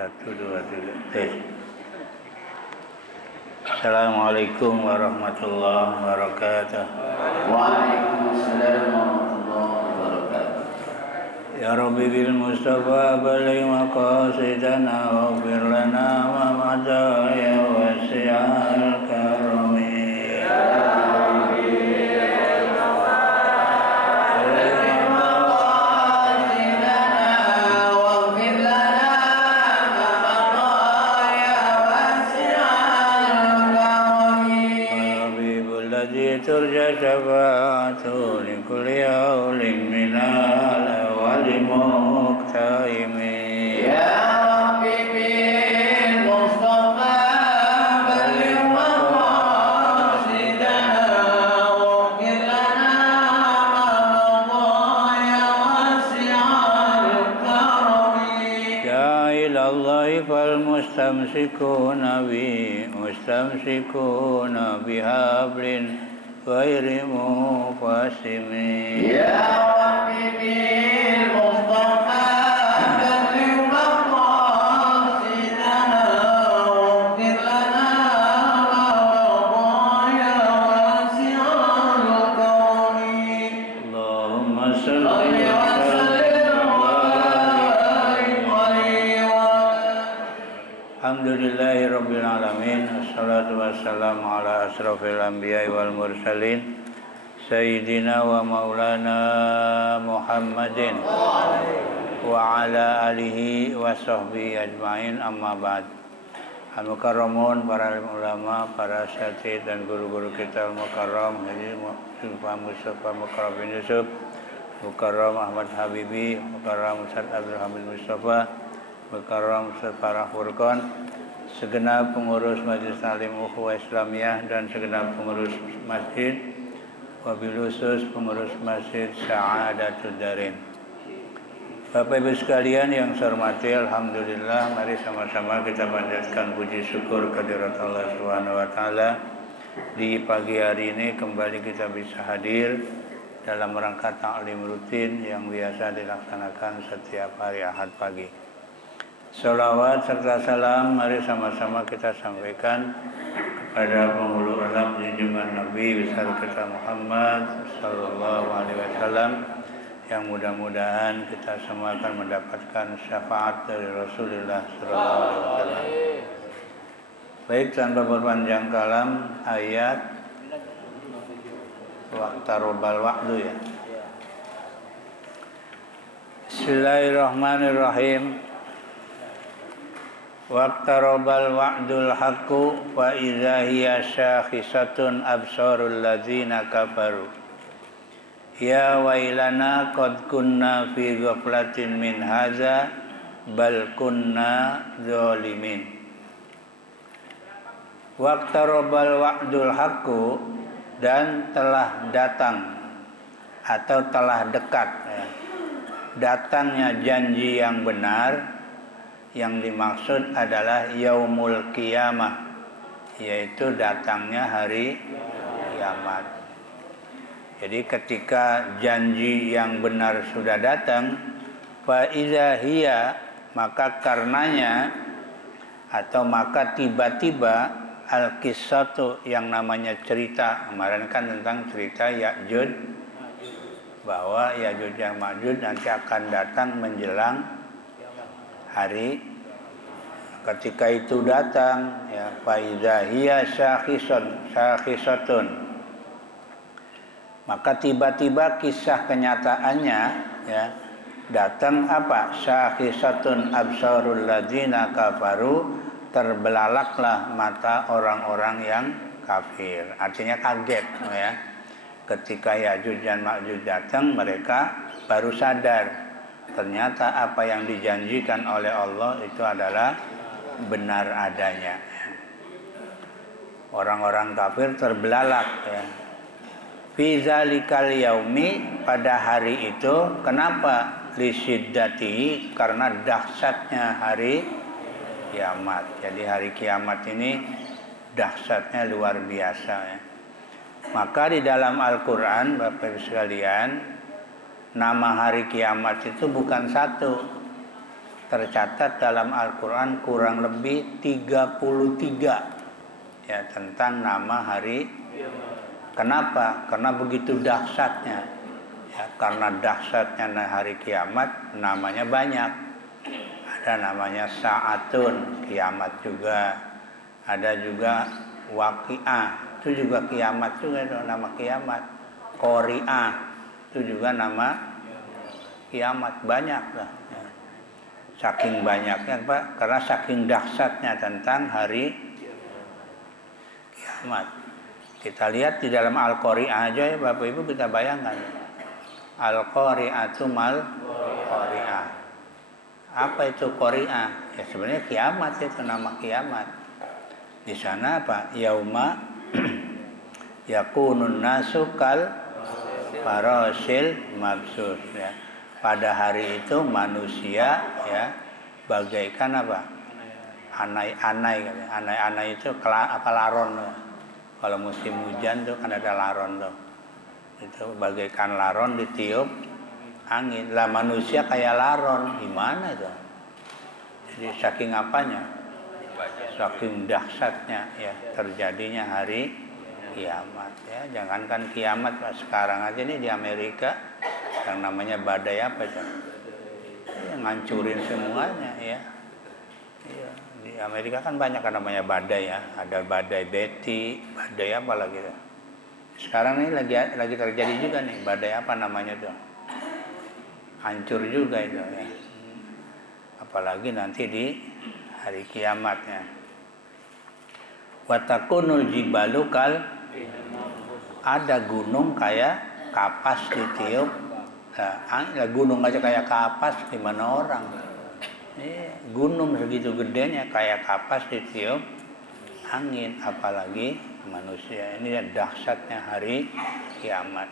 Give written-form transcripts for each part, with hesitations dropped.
Satu, dua, tiga. Assalamualaikum warahmatullahi wabarakatuh. Waalaikumsalam warahmatullahi wabarakatuh. Ya Rabbi bil Mustafa baligh maqasidana waghfir lana ma madha ya wasi'al karami. Turja syafa'atu li kulli awlin minal awali muqtaimi. Ya Rabbi bil Mustafa baligh maqasidana waghfir lana ma madha ya wasi'al karami. Ya ilallahi fal mustamsikuna bihablin غير منقسم. يا ربي بالمصطفى بلغ مقاصدنا واغفر لنا ما مضى يا واسع الكرم. اللهم صل وسلم وبارك عليه. Alhamdulillahi rabbil alamin. Wassalatu wassalamu ala asrafil anbiya'i wal mursalin Sayyidina wa maulana Muhammadin wa ala alihi wa sahbihi ajma'in, amma ba'd. Al-mukarramun, para ulama, para asatidz dan guru-guru kita al-mukarram Haji Mustafa Mukarram bin Yusuf, Mukarram Ahmad Habibi, Mukarram Ustaz Abdul Hamid Mustafa, Mukarram Ustaz Farah Furqan, segenap pengurus Majelis Ta'lim Ukhuwah Islamiyah dan segenap pengurus masjid, wabil khusus pengurus masjid Sa'adatud Darin. Bapak Ibu sekalian yang saya hormati, alhamdulillah, mari sama-sama kita panjatkan puji syukur kehadirat Allah Subhanahu wa taala. Di pagi hari ini kembali kita bisa hadir dalam rangka taklim rutin yang biasa dilaksanakan setiap hari Ahad pagi. Salawat serta salam mari sama-sama kita sampaikan kepada penghulu alam junjungan Nabi besar kita Muhammad sallallahu alaihi wasallam, yang mudah-mudahan kita semua akan mendapatkan syafaat dari Rasulullah sallallahu alaihi wasallam. Baik, tanpa berpanjang kalam, ayat waqtarabal wa'du ya. Bismillahirrahmanirrahim. Waqtarabal wa'dul haqqu fa idza hiya syakhisatun absarul ladzina kafaru. Ya wailana qad kunna fi ghaflatin min hadza bal kunna zalimin. Waqtarabal wa'dul haqqu, dan telah datang atau telah dekat datangnya janji yang benar. Yang dimaksud adalah yaumul qiyamah, yaitu datangnya hari kiamat. Jadi ketika janji yang benar sudah datang, fa iza hiya, maka karenanya atau maka tiba-tiba al-qissatu, yang namanya cerita kemarin kan tentang cerita Ya'juj, bahwa Ya'juj dan Ma'juj nanti akan datang menjelang hari. Ketika itu datang ya, faiza hiya syakhisatun, maka tiba-tiba kisah kenyataannya ya, datang apa? Syakhisatun absarul ladzina kafaru, terbelalaklah mata orang-orang yang kafir. Artinya kaget ya. Ketika Ya'juj dan Ma'juj datang, mereka baru sadar ternyata apa yang dijanjikan oleh Allah itu adalah benar adanya. Orang-orang kafir terbelalak ya. Fi zalikal yaumi, pada hari itu. Kenapa? Li syiddati, karena dahsyatnya hari kiamat. Jadi hari kiamat ini dahsyatnya luar biasa ya. Maka di dalam Al-Qur'an, Bapak Ibu sekalian, nama hari kiamat itu bukan satu, tercatat dalam Al-Quran kurang lebih 33 ya tentang nama hari. Kenapa? Karena begitu dahsyatnya. Ya, karena dahsyatnya hari kiamat, namanya banyak. Ada namanya Sa'atun, kiamat juga. Ada juga Waqi'ah, itu juga kiamat juga, itu nama kiamat. Qori'ah, itu juga nama kiamat. Banyak lah. Ya. Saking banyaknya, Pak, karena saking dahsyatnya tentang hari kiamat. Kita lihat di dalam Al-Qari'ah aja ya Bapak Ibu, kita bayangkan. Al-Qari'atu mal Qari'ah. Apa itu Qari'ah? Ya sebenarnya kiamat, itu nama kiamat. Di sana apa? Yauma yakunun nasu kal farasil mabsus ya. Pada hari itu manusia ya bagaikan apa? Anai-anai. Anai-anai itu apa, laron. Kalau musim hujan tuh kan ada laron tuh. Itu bagaikan laron ditiup angin. Lah manusia kayak laron, gimana itu? Jadi saking apanya? Saking dahsyatnya ya terjadinya hari kiamat ya. Jangankan kiamat Pak, sekarang aja nih di Amerika yang namanya badai apa itu? Ya, ngancurin semuanya ya. Iya. Di Amerika kan banyak kan namanya badai ya, ada badai Betty, badai apa lagi tuh. Sekarang ini lagi terjadi juga nih badai apa namanya tuh, hancur juga itu ya. Apalagi nanti di hari kiamatnya. Watakunul jibalu kal, ada gunung kayak kapas ditiup. Nah, gunung aja kayak kapas, gimana orang? Gunung segitu gedenya kayak kapas ditiup angin, apalagi manusia. Ini dahsyatnya hari kiamat.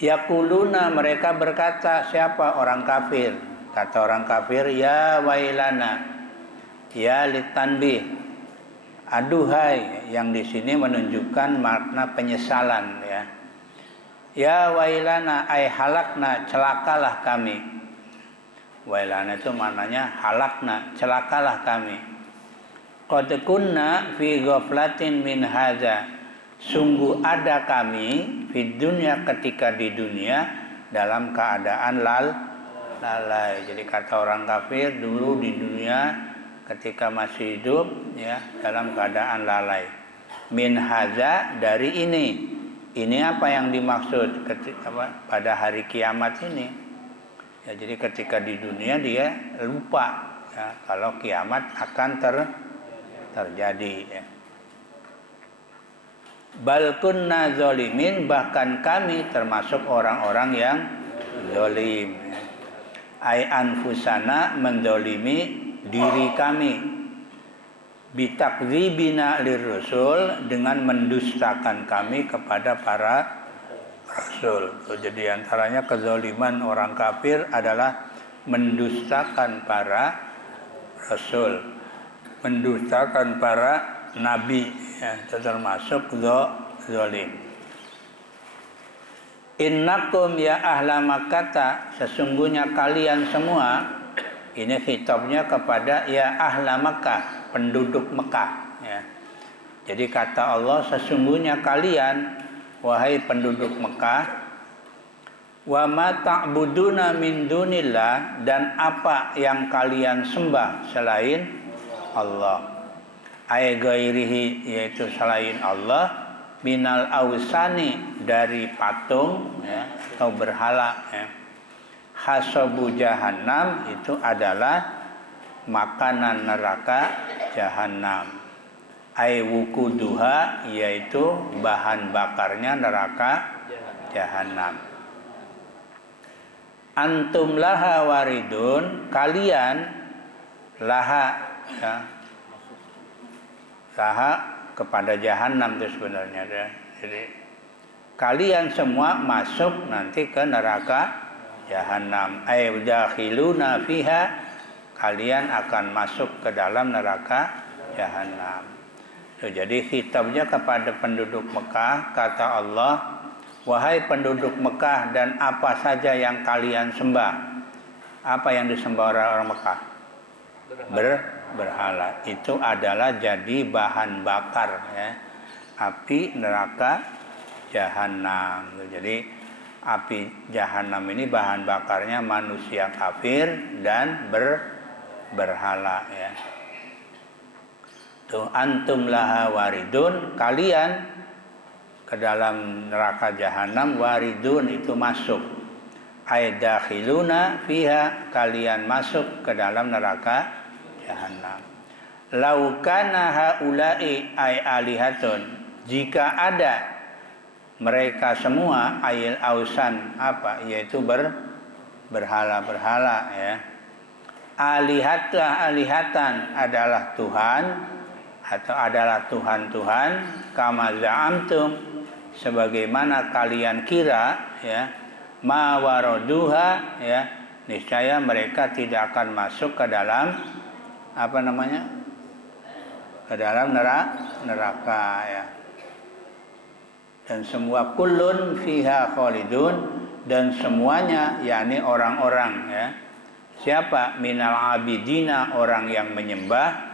Yaquluna, mereka berkata, siapa? Orang kafir. Kata orang kafir, ya wailana, ya litanbih. Aduhai, yang di sini menunjukkan makna penyesalan ya. Ya wailana, ay halakna, celakalah kami. Wailana itu maknanya halakna, celakalah kami. Qad kunna fi ghaflatin min hadza. Sungguh ada kami di dunia, ketika di dunia dalam keadaan lalai. Jadi kata orang kafir dulu di dunia ketika masih hidup ya dalam keadaan lalai. Min hadza, dari ini. Ini apa yang dimaksud pada hari kiamat ini? Ya, jadi ketika di dunia dia lupa ya, kalau kiamat akan terjadi ya. Bal kunna zalimin, bahkan kami termasuk orang-orang yang zalim. Ai anfusana, menzalimi diri kami. Bitakdzibina lirrusul, dengan mendustakan kami kepada para rasul. Jadi antaranya kezaliman orang kafir adalah mendustakan para rasul, mendustakan para nabi ya, itu termasuk zalim. Innakum ya ahla Makkah, sesungguhnya kalian semua, ini khitabnya kepada ya ahla Makkah, penduduk Mekah ya. Jadi kata Allah, sesungguhnya kalian wahai penduduk Mekah, wa ma ta'buduna min dunillah, dan apa yang kalian sembah selain Allah, ay ghairihi, yaitu selain Allah, minal ausani, dari patung ya, atau berhala ya. Hasabu jahannam, itu adalah makanan neraka jahannam. Ay wukuduha, yaitu bahan bakarnya neraka jahannam. Antum laha waridun, kalian laha ya, laha kepada jahannam itu sebenarnya ya. Jadi kalian semua masuk nanti ke neraka jahannam. Ay dakhiluna fiha, kalian akan masuk ke dalam neraka jahannam. Jadi khitabnya kepada penduduk Mekah, kata Allah, wahai penduduk Mekah dan apa saja yang kalian sembah, Apa yang disembah orang Mekah? Berhala. Itu adalah jadi bahan bakar ya. Api neraka jahanam. Jadi api jahanam ini bahan bakarnya manusia kafir dan berhala ya. Tuh antum laha waridun, kalian ke dalam neraka jahanam, waridun itu masuk. Aidakhiluna fiha, kalian masuk ke dalam neraka jahanam. Laukana haula'i ay alihatun, jika ada mereka semua ayil ausan apa, yaitu berhala-berhala ya. Alihatan adalah Tuhan atau adalah Tuhan-Tuhan, kama za'amtum, sebagaimana kalian kira ya, ma waraduha ya, niscaya mereka tidak akan masuk ke dalam apa namanya, ke dalam neraka ya. Dan semua kullun fiha khalidun, dan semuanya yakni orang-orang ya. Siapa? Minal abidina, orang yang menyembah,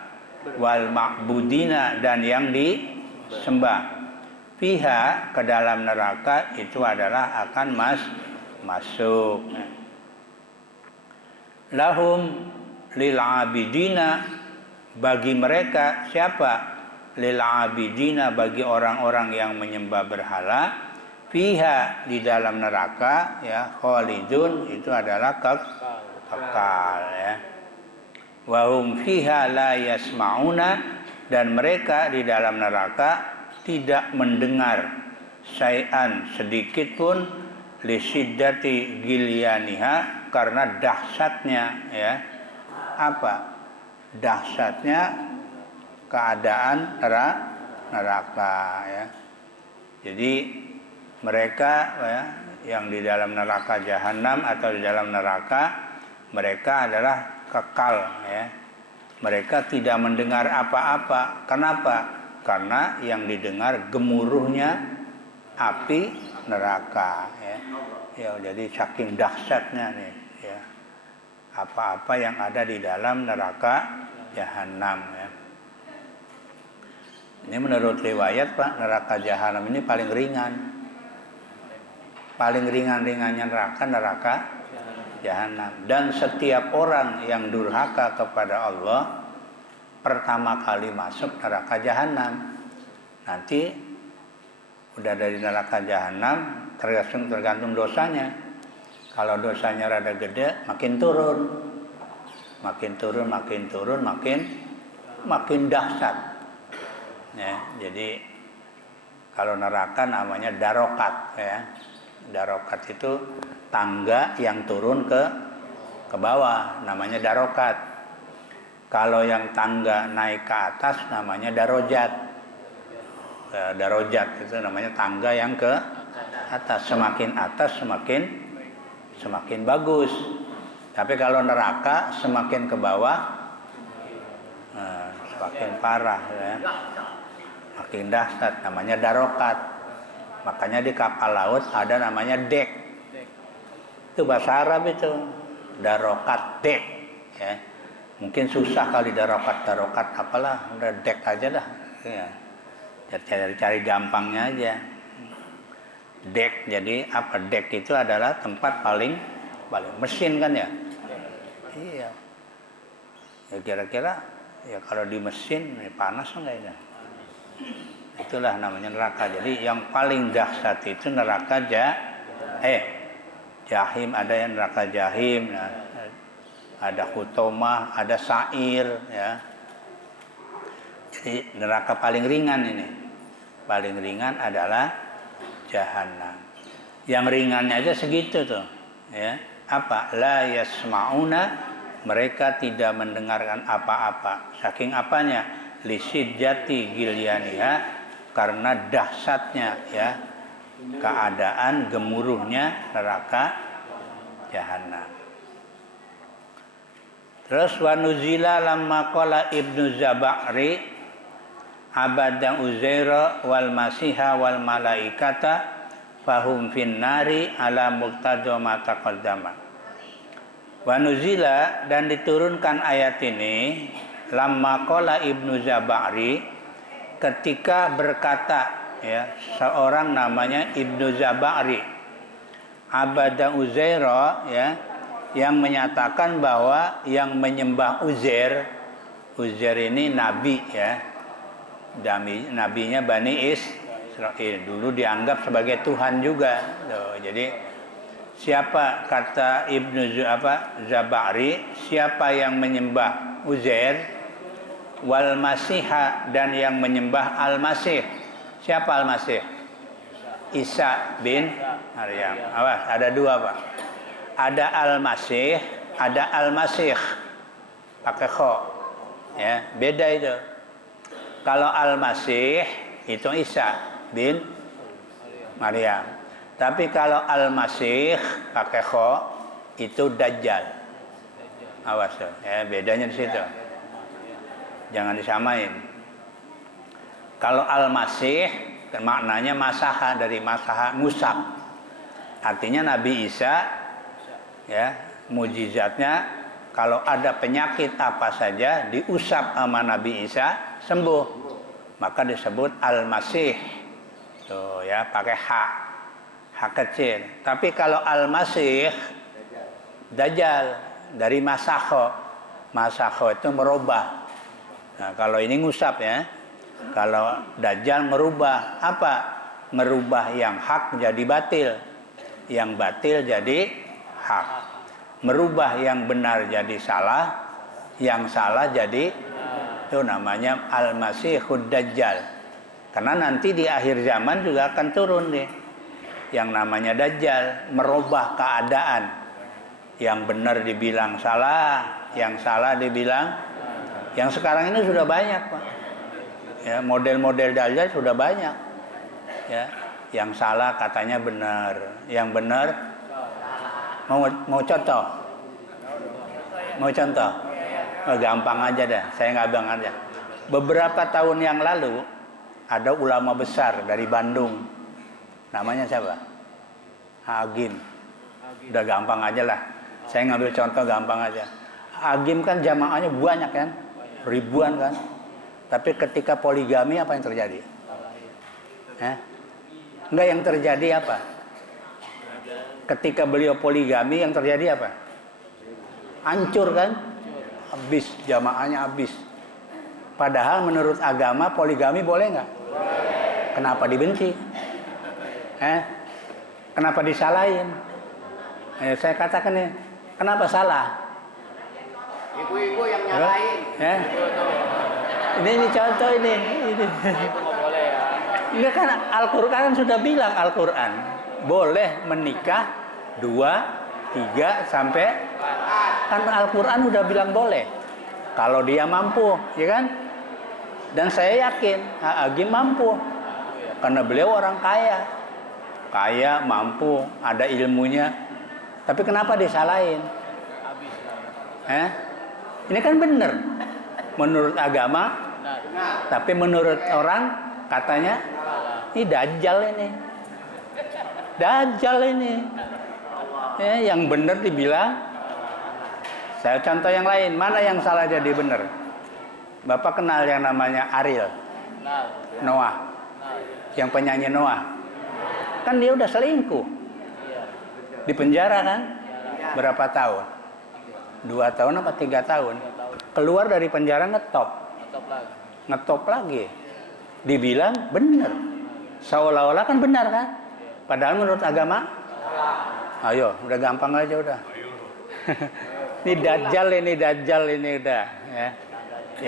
wal ma'budina, dan yang disembah. Fiha, ke dalam neraka itu adalah akan masuk. Lahum lil abidina, bagi mereka siapa? Lil abidina, bagi orang-orang yang menyembah berhala. Fiha, di dalam neraka ya, khalidun, itu adalah kekal ya. Wahum fiha la yasma'una, dan mereka di dalam neraka tidak mendengar syai'an, sedikit pun, lisiddati gilyaniha, karena dahsyatnya ya, apa? Dahsyatnya keadaan neraka ya. Jadi mereka ya, yang di dalam neraka jahanam atau di dalam neraka, mereka adalah kekal ya. Mereka tidak mendengar apa-apa. Kenapa? Karena yang didengar gemuruhnya api neraka ya. Ya, jadi saking dahsyatnya nih ya, apa-apa yang ada di dalam neraka jahanam ya. Ini menurut riwayat Pak, neraka jahanam ini paling ringan. Paling ringan-ringannya neraka jahanam. Dan setiap orang yang durhaka kepada Allah pertama kali masuk neraka jahanam, nanti udah dari neraka jahanam tergantung dosanya. Kalau dosanya rada gede, makin turun, makin dahsyat ya. Jadi kalau neraka namanya darokat ya. Darokat itu tangga yang turun ke bawah, namanya darokat. Kalau yang tangga naik ke atas namanya darojat. Darojat itu namanya tangga yang ke atas. Semakin atas semakin bagus. Tapi kalau neraka semakin ke bawah semakin parah ya. Makin dahsyat, namanya darokat. Makanya di kapal laut ada namanya dek. Itu bahasa Arab itu. Darokat dek ya. Mungkin susah kali darokat apalah, udah dek aja dah ya. Cari gampangnya aja. Dek, jadi apa? Dek itu adalah tempat paling mesin kan ya? Iya. Ya kira-kira ya kalau di mesin ya panas enggak ya? Itulah namanya neraka. Jadi yang paling dahsyat itu neraka jahim, ada yang neraka jahim, nah, ada hutomah, ada sa'ir ya. Jadi neraka paling ringan ini. Paling ringan adalah jahanam. Yang ringannya aja segitu tuh ya. Apa? La yasma'una, mereka tidak mendengarkan apa-apa. Saking apanya? Lisiddati gilyaniha, karena dahsyatnya ya, keadaan gemuruhnya neraka jahanam. Terus wanuzila lamma qala Ibnu Zaba'ri abada uzaira wal masiha wal malaikata fahum fin nari ala muqtada ma taqaddama. Wa nuzila, dan diturunkan ayat ini lamma qala Ibnu Zabari, ketika berkata ya seorang namanya Ibnu Zabari abada Uzaira ya, yang menyatakan bahwa yang menyembah Uzair ini nabi ya, nabinya Bani Israil, dulu dianggap sebagai Tuhan juga. Jadi siapa, kata Ibnu Zabari, siapa yang menyembah Uzair wal Masiha, dan yang menyembah Al-Masih. Siapa Al-Masih? Isa bin Maryam. Awas, ada dua Pak. Ada Al-Masih, ada Al-Masih. Pakai kho. Ya, beda itu. Kalau Al-Masih itu Isa bin Maryam. Tapi kalau Al-Masih pakai kho itu Dajjal. Awas tuh, ya, bedanya di situ. Jangan disamain. Kalau Al-Masih maknanya masaha, dari masaha, ngusap. Artinya Nabi Isa ya, mujizatnya kalau ada penyakit apa saja diusap sama Nabi Isa sembuh. Maka disebut Al-Masih. Tuh ya, pakai H kecil. Tapi kalau Al-Masih Dajjal, dari masakho. Masakho itu merubah. Nah, kalau ini ngusap ya. Kalau Dajjal merubah apa? Merubah yang hak jadi batil, yang batil jadi hak. Merubah yang benar jadi salah, yang salah jadi, itu namanya Al-Masihud Dajjal. Karena nanti di akhir zaman juga akan turun nih yang namanya Dajjal, merubah keadaan. Yang benar dibilang salah, yang salah dibilang. Yang sekarang ini sudah banyak Pak. Ya, model-model Dajjal sudah banyak. Ya, yang salah katanya benar, yang benar mau contoh. Mau contoh? Oh, gampang aja dah, saya ngabang aja. Beberapa tahun yang lalu ada ulama besar dari Bandung. Namanya siapa? Agim. Udah gampang aja lah. Saya ngambil contoh gampang aja. Agim kan jamaahnya banyak kan? Ribuan kan? Tapi ketika poligami apa yang terjadi? Enggak, yang terjadi apa? Ketika beliau poligami yang terjadi apa? Hancur kan? Habis, jamaahnya habis. Padahal menurut agama poligami boleh nggak? Kenapa dibenci? Kenapa disalahin? Saya katakan nih, kenapa salah? Ibu-ibu yang nyalain. Ini contoh ini. Ini kan Al-Quran sudah bilang, Al-Quran boleh menikah 2, 3 sampai, kan Al-Quran udah bilang boleh kalau dia mampu, ya kan? Dan saya yakin Agim mampu karena beliau orang kaya, mampu, ada ilmunya. Tapi kenapa disalahin? Ini kan benar menurut agama, tapi menurut orang katanya ini Dajjal ini. Dajjal ini. Ya, yang benar dibilang. Saya contoh yang lain, mana yang salah jadi benar? Bapak kenal yang namanya Ariel Noah, yang penyanyi Noah. Kan dia udah selingkuh, di penjara kan? Berapa tahun? 2 tahun apa 3 tahun? Keluar dari penjara ngetop lagi. Dibilang benar, seolah-olah kan benar kan? Padahal menurut agama, ayo, udah gampang aja udah. Ini Dajjal ini udah. Ya.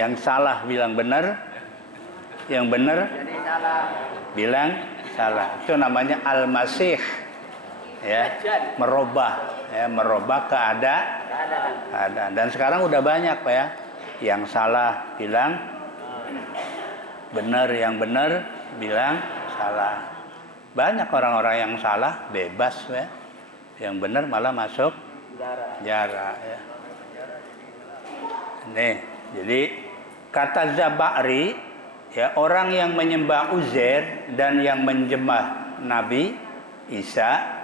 Yang salah bilang benar, yang benar bilang salah. Itu namanya Al-Masih. Ya, merubah keadaan. Dan sekarang udah banyak Pak ya, yang salah bilang benar, yang benar bilang salah. Banyak orang-orang yang salah bebas ya, yang benar malah masuk penjara ya. Nih, jadi kata Zabari ya, orang yang menyembah Uzair dan yang menyembah Nabi Isa,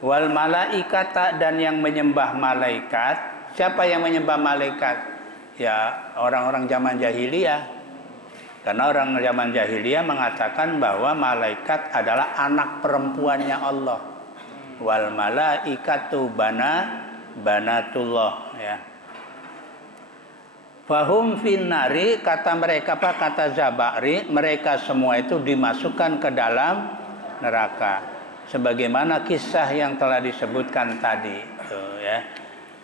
wal malaikata, dan yang menyembah malaikat, Siapa yang menyembah malaikat? Ya orang-orang zaman jahiliyah. Karena orang zaman jahiliyah mengatakan bahwa malaikat adalah anak perempuannya Allah. Wal malaikatu banatullah, ya. Fahum finnari, kata mereka apa? Kata Zabari, mereka semua itu dimasukkan ke dalam neraka. Sebagaimana kisah yang telah disebutkan tadi, tuh, ya.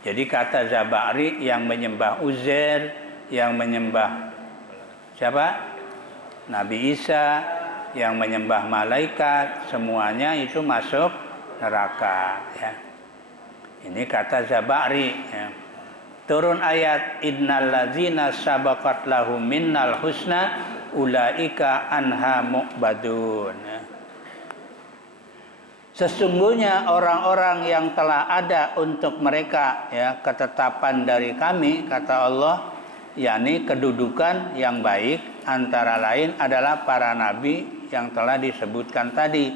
Jadi kata Zabari yang menyembah Uzair, yang menyembah siapa? Nabi Isa, yang menyembah malaikat, semuanya itu masuk neraka, ya. Ini kata Zabari, ya. Turun ayat innal ladzina sabaqat lahum minnal husna ulaika anha mu'badun, ya. Sesungguhnya orang-orang yang telah ada untuk mereka, ya, ketetapan dari kami, kata Allah, yakni kedudukan yang baik, antara lain adalah para nabi yang telah disebutkan tadi.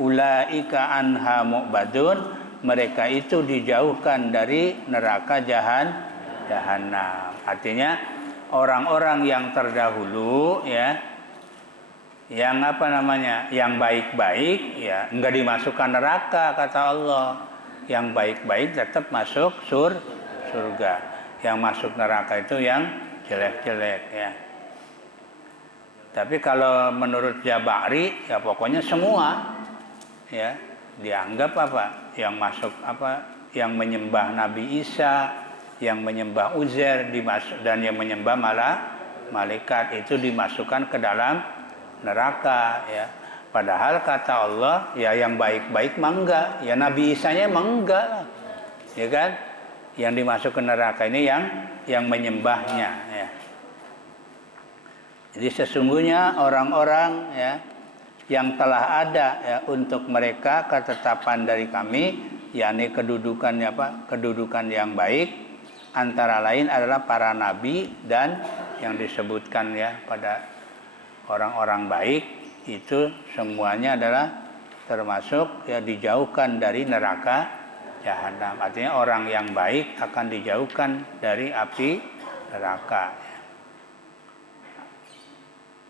Ulaika anha mu'badun, mereka itu dijauhkan dari neraka jahanam. Artinya orang-orang yang terdahulu, ya, yang apa namanya, yang baik-baik, ya, enggak dimasukkan neraka, kata Allah. Yang baik-baik tetap masuk surga. Yang masuk neraka itu yang jelek-jelek, ya. Tapi kalau menurut Jabari, ya pokoknya semua, ya, dianggap apa? Yang masuk apa? Yang menyembah Nabi Isa, yang menyembah Uzair dan yang menyembah malaikat itu dimasukkan ke dalam neraka, ya. Padahal kata Allah, ya yang baik-baik mah enggak, ya Nabi Isanya emang enggak lah, ya kan? Yang dimasuk ke neraka ini yang menyembahnya, ya. Jadi sesungguhnya orang-orang, ya, yang telah ada, ya, untuk mereka ketetapan dari kami, yakni kedudukannya apa? Kedudukan yang baik, antara lain adalah para nabi dan yang disebutkan, ya, pada orang-orang baik itu semuanya adalah termasuk, ya, dijauhkan dari neraka jahanam. Artinya orang yang baik akan dijauhkan dari api neraka.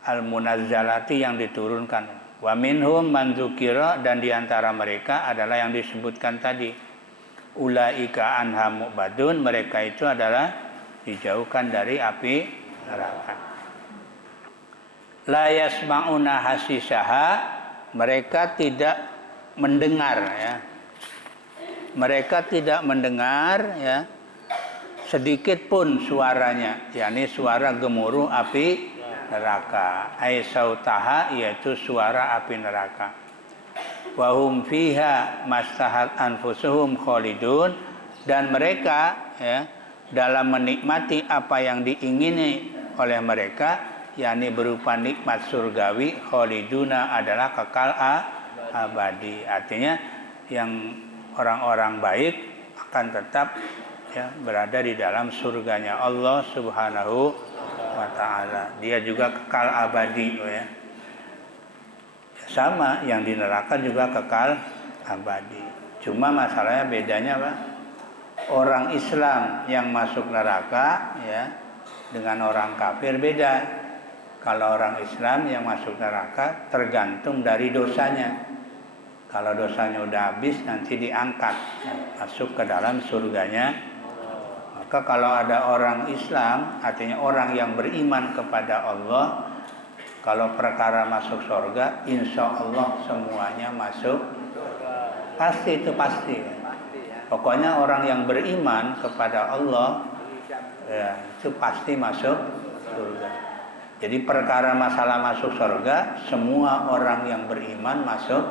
Al-munazzalati, yang diturunkan. Wa minhum man dzukira, dan diantara mereka adalah yang disebutkan tadi. Ulaika anha mu'badun, mereka itu adalah dijauhkan dari api neraka. La yasma'una hasisaha, mereka tidak mendengar, ya. Mereka tidak mendengar, ya, sedikit pun suaranya, yakni suara gemuruh api neraka. Ai sautaha, yaitu suara api neraka. Wa hum fiha mastahat anfusuhum khalidun, dan mereka, ya, dalam menikmati apa yang diingini oleh mereka, yakni berupa nikmat surgawi, khaliduna adalah kekal abadi. Artinya yang orang-orang baik akan tetap, ya, berada di dalam surganya Allah Subhanahu wa ta'ala. Dia juga kekal abadi, ya. Sama yang di neraka juga kekal abadi. Cuma masalahnya bedanya apa? Orang Islam yang masuk neraka, ya, dengan orang kafir beda. Kalau orang Islam yang masuk neraka tergantung dari dosanya. Kalau dosanya udah habis, nanti diangkat, ya, masuk ke dalam surganya. Maka kalau ada orang Islam, artinya orang yang beriman kepada Allah, kalau perkara masuk surga, insya Allah semuanya masuk. Pasti, itu pasti. Pokoknya orang yang beriman kepada Allah, ya, itu pasti masuk surga. Jadi perkara masalah masuk surga, semua orang yang beriman masuk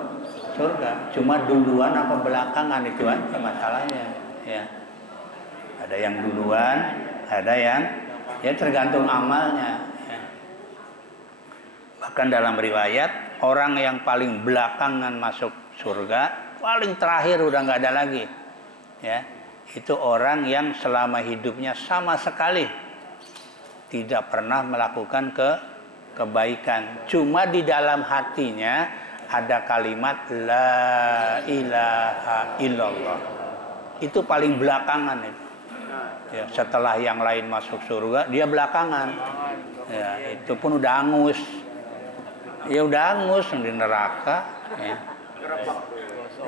surga. Cuma duluan apa belakangan, itu aja masalahnya, ya. Ada yang duluan, ada yang, ya, tergantung amalnya, ya. Bahkan dalam riwayat, orang yang paling belakangan masuk surga, paling terakhir udah nggak ada lagi, ya, itu orang yang selama hidupnya sama sekali tidak pernah melakukan kebaikan. Cuma di dalam hatinya ada kalimat la ilaha illallah. Itu paling belakangan itu. Ya, setelah yang lain masuk surga, dia belakangan. Ya, itu pun udah angus. Ya udah angus di neraka. Ya.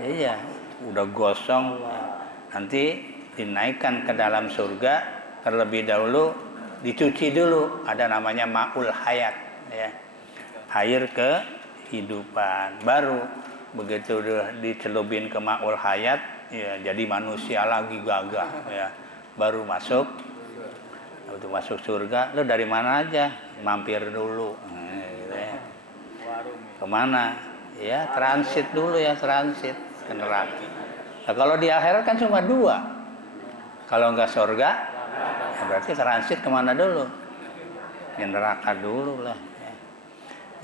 Iya, udah gosong. Nanti dinaikkan ke dalam surga, terlebih dahulu dicuci dulu. Ada namanya ma'ul hayat. Ya. Air kehidupan. Baru begitu dicelupin ke ma'ul hayat, ya jadi manusia lagi gagah. Ya. Baru masuk. Waktu masuk surga, lo dari mana aja? Mampir dulu. Gitu ya. Kemana? Ya transit dulu ya, transit ke neraka. Nah, kalau di akhirat kan cuma 2. Kalau nggak surga, ya berarti transit kemana dulu? Di neraka dulu lah. Ya.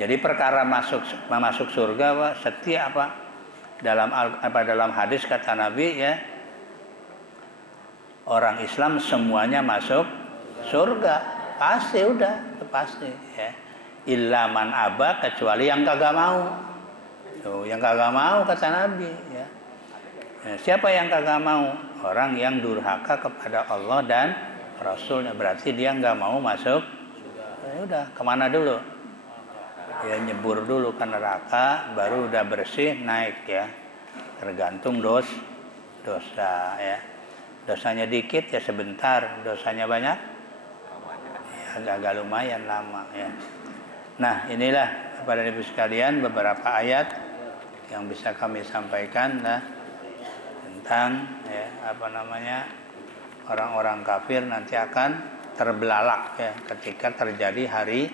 Jadi perkara masuk surga, Pak, setiap apa dalam hadis kata Nabi ya, orang Islam semuanya masuk surga, pasti udah, pasti ya. Illa man aba, kecuali yang kagak mau. Tuh, yang kagak mau kata Nabi ya. Ya, siapa yang kagak mau? Orang yang durhaka kepada Allah dan Rasulnya, berarti dia nggak mau masuk. Ya udah, kemana dulu? Ya nyebur dulu ke neraka, baru udah bersih naik ya. Tergantung dosa ya. Dosanya dikit ya sebentar, dosanya banyak ya agak lumayan lama ya. Nah, inilah kepada ibu sekalian beberapa ayat yang bisa kami sampaikan lah tentang ya, orang-orang kafir nanti akan terbelalak ya ketika terjadi hari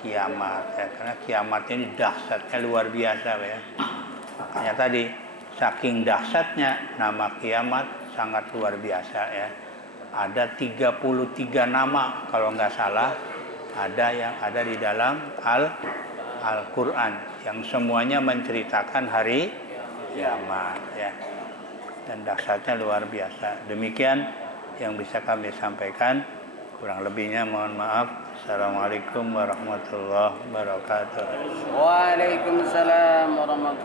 kiamat ya, karena kiamat ini dahsyatnya luar biasa ya. Makanya tadi saking dahsyatnya nama kiamat sangat luar biasa ya. Ada 33 nama kalau nggak salah, ada yang ada di dalam Al-Quran yang semuanya menceritakan hari kiamat ya. Dan dahsyatnya luar biasa. Demikian yang bisa kami sampaikan. Kurang lebihnya mohon maaf. Assalamualaikum warahmatullahi wabarakatuh. Waalaikumsalam warahmatullahi